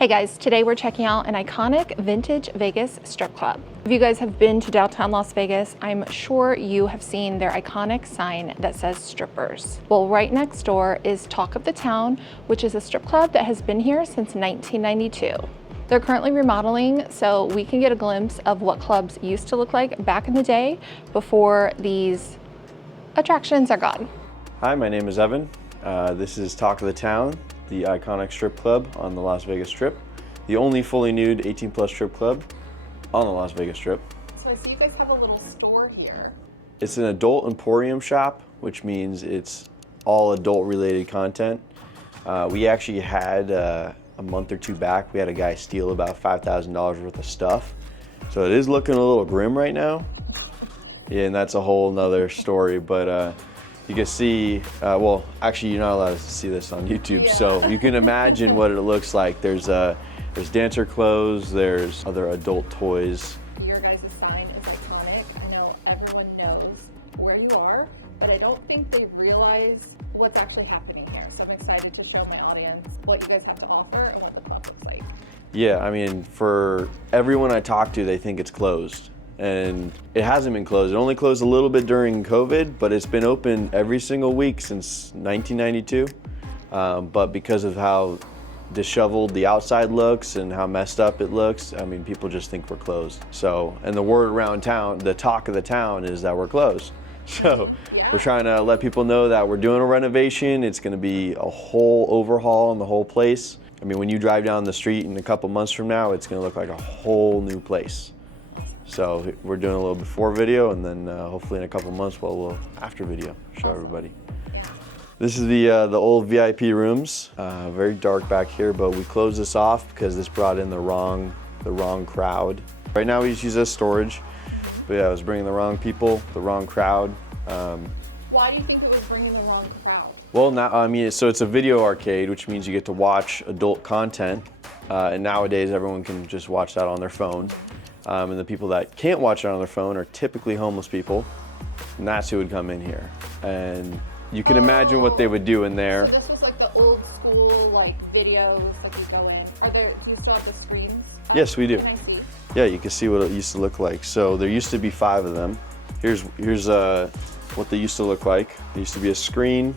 Hey guys, today we're checking out an iconic vintage Vegas strip club. If you guys have been to downtown Las Vegas, I'm sure you have seen their iconic sign that says strippers. Well, right next door is Talk of the Town, which is a strip club that has been here since 1992. They're currently remodeling, so we can get a glimpse of what clubs used to look like back in the day before these attractions are gone. Hi, my name is Evan. This is Talk of the Town, the iconic strip club on the Las Vegas Strip. The only fully nude 18 plus strip club on the Las Vegas Strip. So I see you guys have a little store here. It's an adult emporium shop, which means it's all adult related content. We actually had a month or two back, we had a guy steal about $5,000 worth of stuff. So it is looking a little grim right now. Yeah, and that's a whole nother story, but you can see, well, actually you're not allowed to see this on YouTube, yeah. So you can imagine what it looks like. There's dancer clothes, there's other adult toys. Your guys' sign is iconic. I know everyone knows where you are, but I don't think they realize what's actually happening here. So I'm excited to show my audience what you guys have to offer and what the club looks like. Yeah, I mean, for everyone I talk to, they think it's closed. And it hasn't been closed. It only closed a little bit during COVID, but it's been open every single week since 1992. But because of how disheveled the outside looks and how messed up it looks, I mean, people just think we're closed. So, and the word around town, the talk of the town is that we're closed. So yeah. We're trying to let people know that we're doing a renovation. It's gonna be a whole overhaul on the whole place. I mean, when you drive down the street in a couple months from now, it's gonna look like a whole new place. So we're doing a little before video, and then hopefully in a couple months we'll a little after video, show everybody. Yeah. This is the old VIP rooms. Very dark back here, but we closed this off because this brought in the wrong crowd. Right now we just use this storage, but yeah, I was bringing the wrong people, the wrong crowd. Why do you think it was bringing the wrong crowd? Well, now I mean, so it's a video arcade, which means you get to watch adult content, and nowadays everyone can just watch that on their phone. And the people that can't watch it on their phone are typically homeless people, and that's who would come in here. And you can imagine what they would do in there. So this was like the old school like videos that you go in. Do you still have the screens? Yes, we do. Yeah, you can see what it used to look like. So there used to be 5 of them. Here's what they used to look like. There used to be a screen,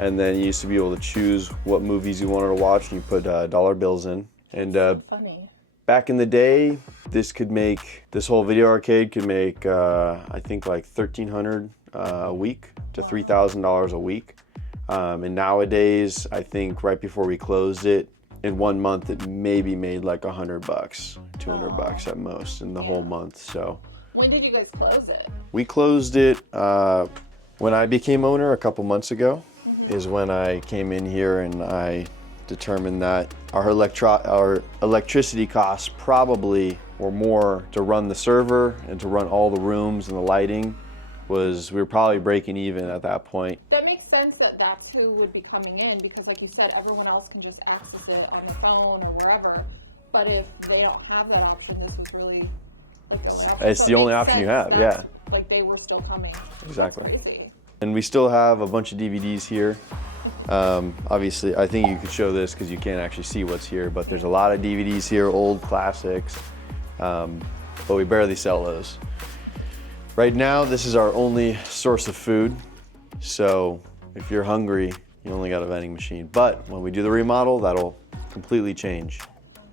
and then you used to be able to choose what movies you wanted to watch, and you put dollar bills in. And funny. Back in the day, this whole video arcade could make, I think like $1,300 a week to $3,000 a week. And nowadays, I think right before we closed it, in 1 month, it maybe made like $100, $200 at most in the whole month, so. When did you guys close it? We closed it when I became owner a couple months ago, is when I came in here and I determined that our electricity costs probably were more to run the server and to run all the rooms and the lighting. We were probably breaking even at that point. That makes sense that that's who would be coming in, because like you said, everyone else can just access it on the phone or wherever. But if they don't have that option, this was really like the only option. It's the only option you have, yeah. Like they were still coming. Exactly. That's crazy. And we still have a bunch of DVDs here. Obviously, I think you could show this because you can't actually see what's here, but there's a lot of DVDs here, old classics, but we barely sell those. Right now, this is our only source of food. So if you're hungry, you only got a vending machine. But when we do the remodel, that'll completely change.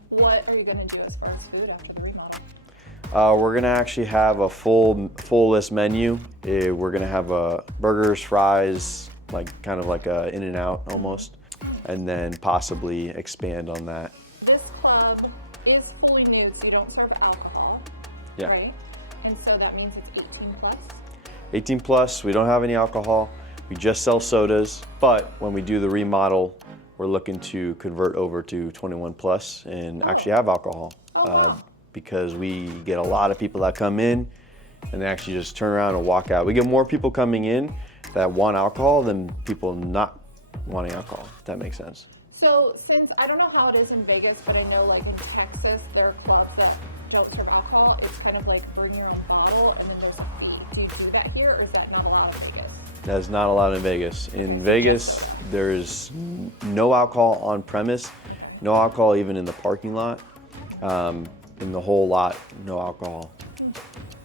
What are you gonna do as far as food after the remodel? We're gonna actually have a full list menu. We're gonna have burgers, fries, kind of like a In-N-Out almost, and then possibly expand on that. This club is fully nude, so you don't serve alcohol, yeah. Right? And so that means it's 18 plus? 18 plus, we don't have any alcohol. We just sell sodas, but when we do the remodel, we're looking to convert over to 21 plus and actually have alcohol. Wow. Because we get a lot of people that come in and they actually just turn around and walk out. We get more people coming in that want alcohol than people not wanting alcohol, if that makes sense. So since, I don't know how it is in Vegas, but I know like in Texas, there are clubs that don't serve alcohol. It's kind of like bring your own bottle and then there's a fee. Do you do that here, or is that not allowed in Vegas? That's not allowed in Vegas. In Vegas, there's no alcohol on premise. No alcohol even in the parking lot. In the whole lot, no alcohol.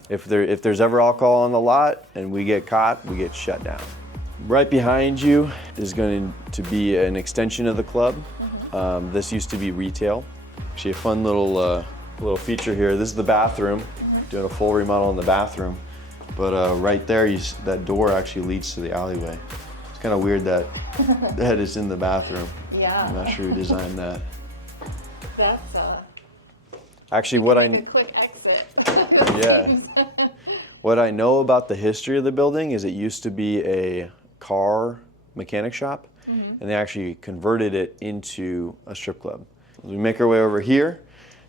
If there's ever alcohol on the lot and we get caught, we get shut down. Right behind you is going to be an extension of the club. This used to be retail. Actually, a fun little feature here. This is the bathroom. Doing a full remodel in the bathroom. But right there, that door actually leads to the alleyway. It's kind of weird that that is in the bathroom. Yeah. I'm not sure who designed that. That's Actually, what a quick exit. Yeah. What I know about the history of the building is it used to be a car mechanic shop, and they actually converted it into a strip club. As we make our way over here,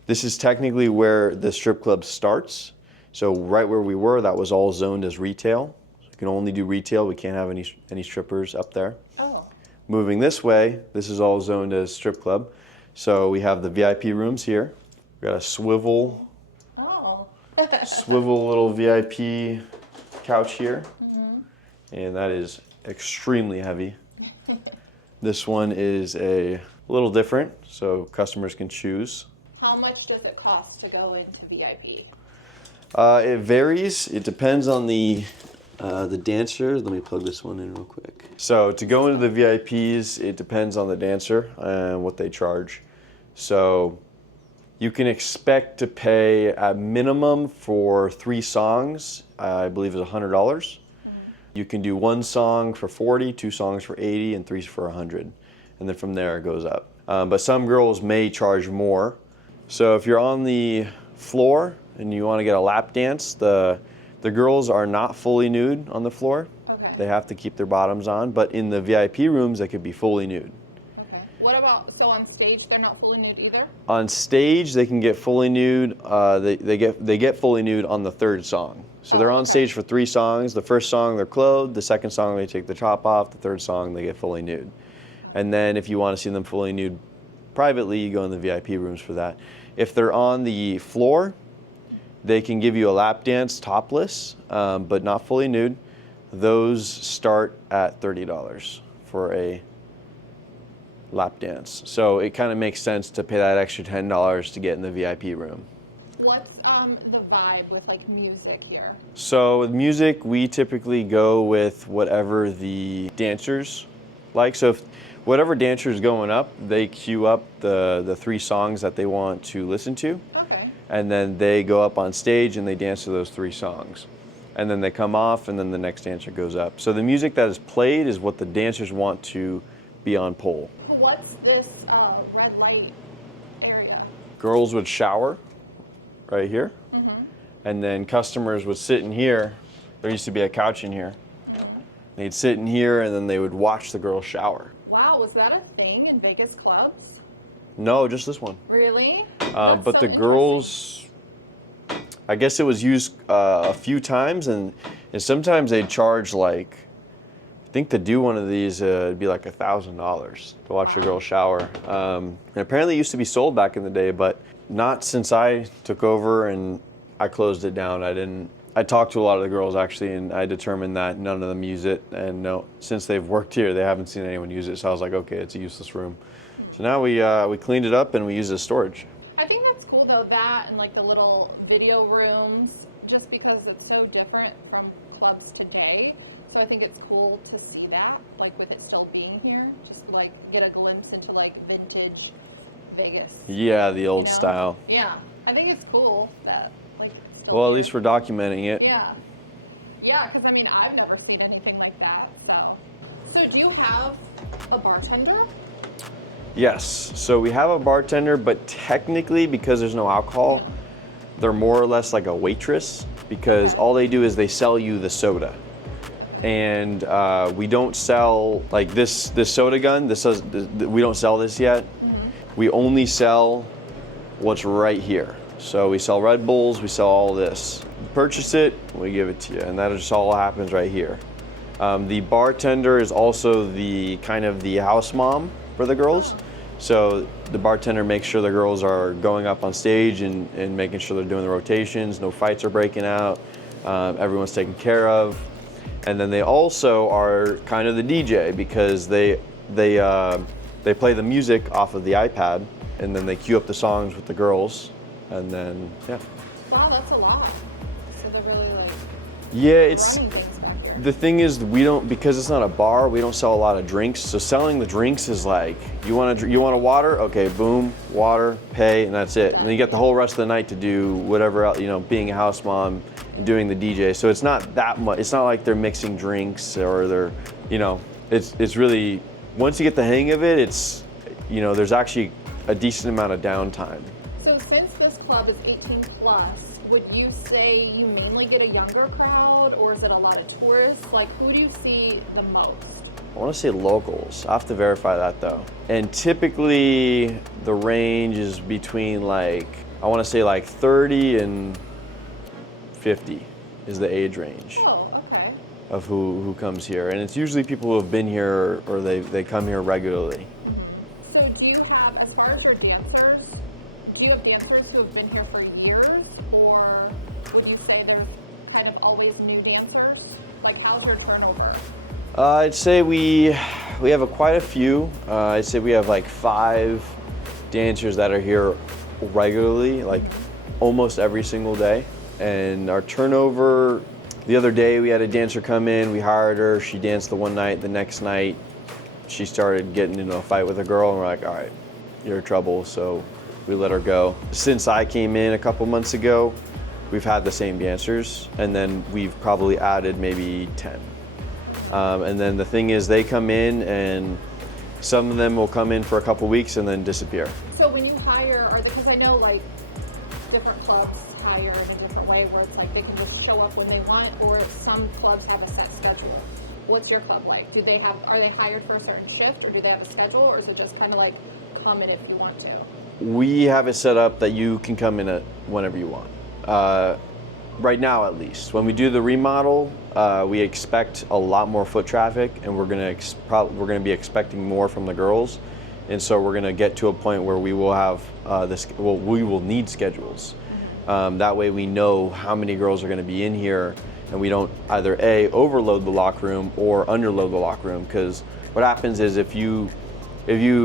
this is technically where the strip club starts. So right where we were, that was all zoned as retail. So we can only do retail. We can't have any strippers up there. Oh. Moving this way, this is all zoned as strip club. So we have the VIP rooms here. We got a swivel little VIP couch here, and that is extremely heavy. This one is a little different, so customers can choose. How much does it cost to go into VIP? It varies. It depends on the dancer. Let me plug this one in real quick. So to go into the VIPs, it depends on the dancer and what they charge. So you can expect to pay at minimum for 3 songs, I believe is $100. You can do 1 song for 40, 2 songs for 80, and 3 for 100. And then from there it goes up. But some girls may charge more. So if you're on the floor and you want to get a lap dance, the girls are not fully nude on the floor. Okay. They have to keep their bottoms on, but in the VIP rooms they could be fully nude. Okay. What about, so on stage they're not fully nude either? On stage they can get fully nude. They get fully nude on the 3rd song. So they're on stage for 3 songs. The first song they're clothed, the second song they take the top off, the 3rd song they get fully nude. And then if you want to see them fully nude privately, you go in the VIP rooms for that. If they're on the floor, they can give you a lap dance topless, but not fully nude. Those start at $30 for a lap dance. So it kind of makes sense to pay that extra $10 to get in the VIP room. What's the vibe with like music here? So with music, we typically go with whatever the dancers like. So if whatever dancer is going up, they queue up the 3 songs that they want to listen to. Okay. And then they go up on stage and they dance to those 3 songs. And then they come off and then the next dancer goes up. So the music that is played is what the dancers want to be on pole. What's this red light area? Girls would shower right here. And then customers would sit in here. There used to be a couch in here. They'd sit in here and then they would watch the girls shower. Wow, was that a thing in Vegas clubs? No, just this one. Really? But so the girls, I guess it was used a few times, and sometimes they'd charge like, I think to do one of these, it'd be like $1,000 to watch a girl shower. And apparently it used to be sold back in the day, but not since I took over and I closed it down. I talked to a lot of the girls actually, and I determined that none of them use it. And no, since they've worked here, they haven't seen anyone use it. So I was like, okay, it's a useless room. So now we cleaned it up and we use it as storage. I think that's cool though, that and like the little video rooms, just because it's so different from clubs today. So I think it's cool to see that, like with it still being here, just to like get a glimpse into like vintage Vegas. Yeah, the old style. Yeah, I think it's cool that like. Well, at least we're documenting it. Yeah. Yeah, because I mean, I've never seen anything like that, so. So do you have a bartender? Yes, so we have a bartender, but technically, because there's no alcohol, they're more or less like a waitress, because all they do is they sell you the soda. And we don't sell, like this soda gun, we don't sell this yet. We only sell what's right here. So we sell Red Bulls, we sell all this. Purchase it, we give it to you, and that just all happens right here. The bartender is also the kind of the house mom for the girls. So the bartender makes sure the girls are going up on stage and making sure they're doing the rotations, no fights are breaking out, everyone's taken care of. And then they also are kind of the DJ, because they play the music off of the iPad, and then they cue up the songs with the girls, and then, yeah. Wow, that's a lot. So they're really like Yeah, it's, running things back here. the thing is, we don't, because it's not a bar, we don't sell a lot of drinks. So selling the drinks is like, you want a water? Okay, boom, water, pay, and that's it. And then you get the whole rest of the night to do whatever else, being a house mom and doing the DJ. So it's not that much. It's not like they're mixing drinks or they're, it's really, once you get the hang of it, it's, there's actually a decent amount of downtime. So since this club is 18 plus, would you say you mainly get a younger crowd, or is it a lot of tourists? Like, who do you see the most? I want to say locals. I have to verify that though. And typically the range is between I want to say 30 and 50 is the age range Oh, okay. of who comes here. And it's usually people who have been here or they come here regularly. So do you have, as far as your dancers, do you have dancers who have been here for years, or would you say they're kind of always new dancers? Like, how's your turnover? I'd say we have quite a few. I'd say we have 5 dancers that are here regularly, almost every single day. And our turnover, the other day we had a dancer come in, we hired her, she danced the one night, the next night she started getting into a fight with a girl, and we're like, all right, you're in trouble, so we let her go. Since I came in a couple months ago, we've had the same dancers, and then we've probably added maybe 10. And then the thing is, they come in, and some of them will come in for a couple weeks and then disappear. So when you hire, because I know different clubs hire in a different way, where it's they can just show up when they want, or some clubs have a set schedule. What's your club like? Are they hired for a certain shift, or do they have a schedule, or is it just kind of come in if you want to? We have it set up that you can come in at whenever you want. Right now, at least. When we do the remodel, we expect a lot more foot traffic, and we're gonna be expecting more from the girls, and so we're gonna get to a point where we will have we will need schedules. That way, we know how many girls are gonna be in here, and we don't either overload the locker room or underload the locker room. Because what happens is if you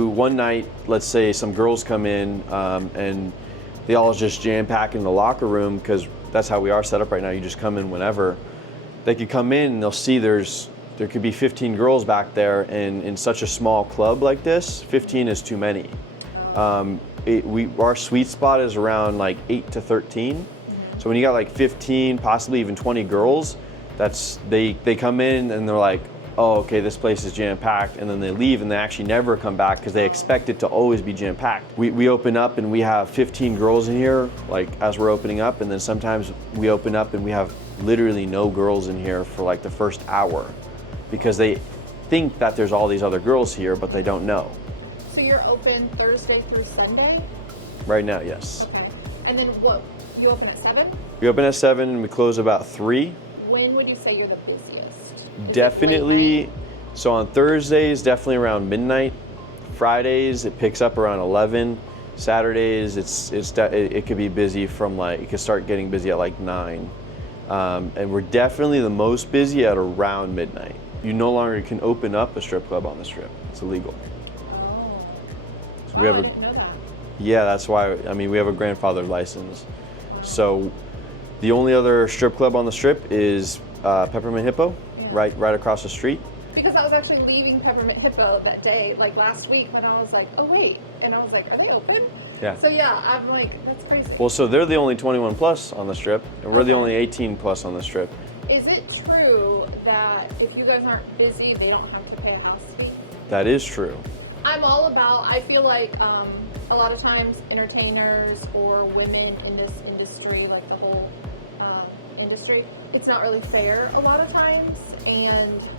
one night, let's say some girls come in and they all just jam pack in the locker room, because that's how we are set up right now. You just come in whenever. They could come in and they'll see there could be 15 girls back there, and in such a small club like this, 15 is too many. Our sweet spot is around 8 to 13. So when you got 15, possibly even 20 girls, they come in and they're like, oh, okay, this place is jam-packed, and then they leave and they actually never come back because they expect it to always be jam-packed. We open up and we have 15 girls in here, as we're opening up, and then sometimes we open up and we have literally no girls in here for the first hour, because they think that there's all these other girls here, but they don't know. So you're open Thursday through Sunday? Right now, yes. Okay. And then what, you open at 7? We open at 7 and we close about 3. When would you say you're the busiest? Definitely. So on Thursdays, definitely around midnight. Fridays, it picks up around 11. Saturdays, it could be busy from it could start getting busy at 9. And we're definitely the most busy at around midnight. You no longer can open up a strip club on the strip. It's illegal. Oh. So we have I didn't know that. Yeah, that's why. We have a grandfather license. So the only other strip club on the strip is Peppermint Hippo. Yeah. Right across the street. Because I was actually leaving Peppermint Hippo that day, last week, when I was like, oh wait, and I was like, are they open? Yeah. So yeah, I'm like, that's crazy. Well, so they're the only 21 plus on the strip, and we're the only 18 plus on the strip. Is it true that if you guys aren't busy, they don't have to pay a house fee? That is true. I'm all about, I feel like a lot of times entertainers or women in this industry, the whole industry, it's not really fair a lot of times,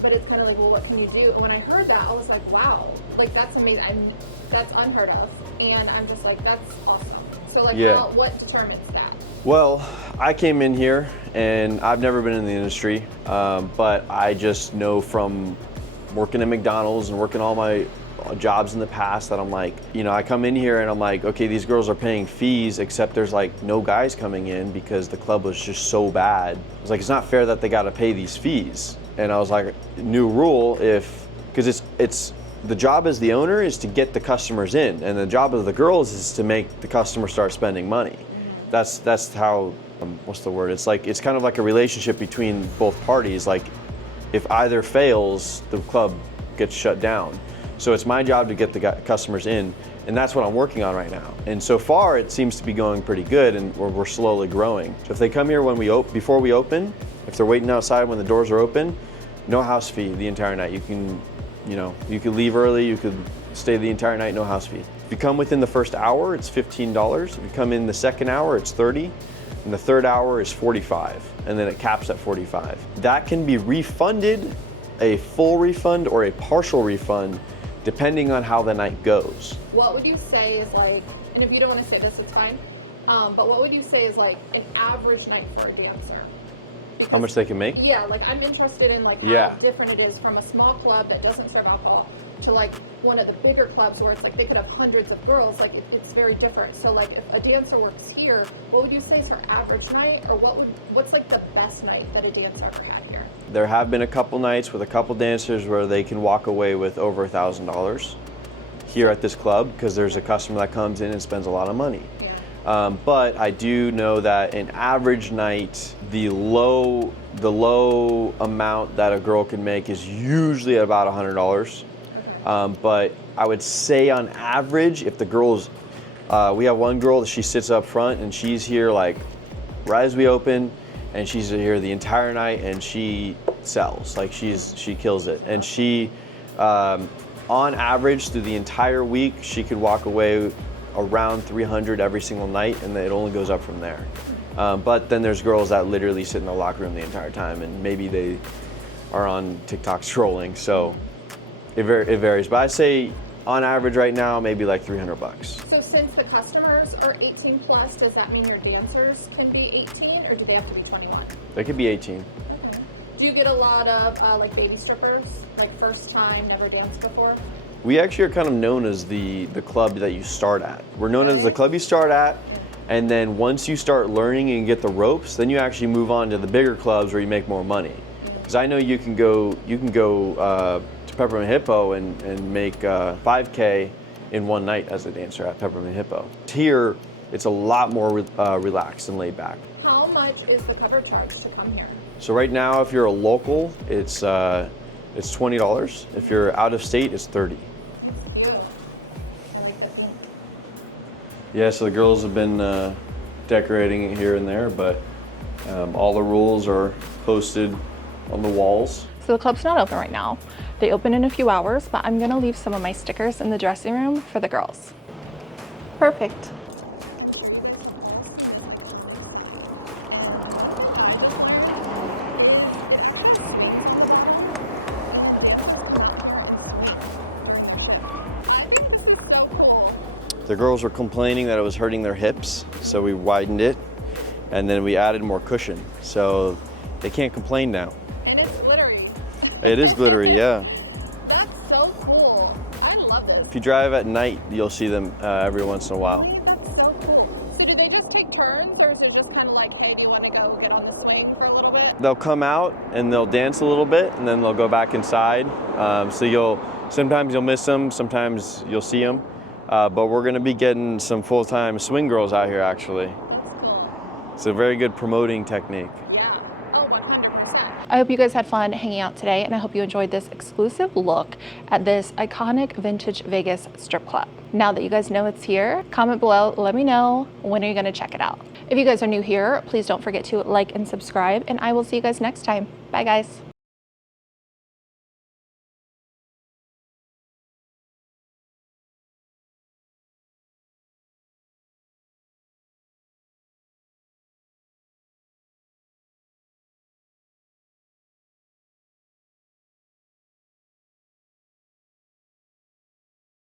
but it's kind of well, what can we do? And when I heard that, I was like, wow, that's amazing. That's unheard of, and I'm just like, that's awesome. So Yeah. What determines that? Well, I came in here, and I've never been in the industry, but I just know from working at McDonald's and working all my jobs in the past that I'm I come in here and I'm okay, these girls are paying fees, except there's no guys coming in because the club was just so bad. I was it's not fair that they got to pay these fees. And I was new rule, because it's The job as the owner is to get the customers in, and the job of the girls is to make the customer start spending money. That's how, what's the word? It's kind of like a relationship between both parties. Like if either fails, the club gets shut down. So it's my job to get the customers in, and that's what I'm working on right now. And so far, it seems to be going pretty good, and we're slowly growing. So if they come here before we open, if they're waiting outside when the doors are open, no house fee the entire night. You could leave early, you could stay the entire night, no house fee. If you come within the first hour, it's $15. If you come in the second hour, it's $30. And the third hour is $45. And then it caps at $45. That can be refunded, a full refund or a partial refund, depending on how the night goes. What would you say is like, and if you don't want to say this, it's fine, but what would you say is like an average night for a dancer? Because, how much they can make? Yeah, like I'm interested in like how different it is from a small club that doesn't serve alcohol to like one of the bigger clubs where it's like they could have hundreds of girls. Like it's very different. So like if a dancer works here, what would you say is her average night, or what's like the best night that a dancer ever had here? There have been a couple nights with a couple dancers where they can walk away with over $1,000 here at this club because there's a customer that comes in and spends a lot of money. But I do know that an average night, the low amount that a girl can make is usually about $100. Okay. But I would say on average, if the girls, we have one girl that she sits up front and she's here like right as we open, and she's here the entire night and she sells, like she kills it. And she, on average through the entire week, she could walk away around 300 every single night, and it only goes up from there. But then there's girls that literally sit in the locker room the entire time, and maybe they are on TikTok trolling, so it varies. But I say on average right now, maybe like $300. So since the customers are 18 plus, does that mean your dancers can be 18, or do they have to be 21? They could be 18. Okay. Do you get a lot of like baby strippers, like first time, never danced before? We actually are kind of known as the club that you start at. We're known as the club you start at, and then once you start learning and get the ropes, then you actually move on to the bigger clubs where you make more money. Because I know you can go to Peppermint Hippo and make $5K in one night as a dancer at Peppermint Hippo. Here, it's a lot more relaxed and laid back. How much is the cover charge to come here? So right now, if you're a local, it's $20. If you're out of state, it's $30. Yeah, so the girls have been decorating it here and there, but all the rules are posted on the walls. So the club's not open right now. They open in a few hours, but I'm gonna leave some of my stickers in the dressing room for the girls. Perfect. The girls were complaining that it was hurting their hips, so we widened it, and then we added more cushion, so they can't complain now. And it's glittery. It is glittery, yeah. That's so cool. I love this. If you drive at night, you'll see them every once in a while. That's so cool. So do they just take turns, or is it just kind of like, hey, do you want to go get on the swing for a little bit? They'll come out and they'll dance a little bit, and then they'll go back inside. So sometimes you'll miss them, sometimes you'll see them. But we're gonna be getting some full-time swing girls out here, actually. It's a very good promoting technique. Yeah, oh, 100%. I hope you guys had fun hanging out today, and I hope you enjoyed this exclusive look at this iconic vintage Vegas strip club. Now that you guys know it's here, comment below, let me know when are you gonna check it out. If you guys are new here, please don't forget to like and subscribe, and I will see you guys next time. Bye guys.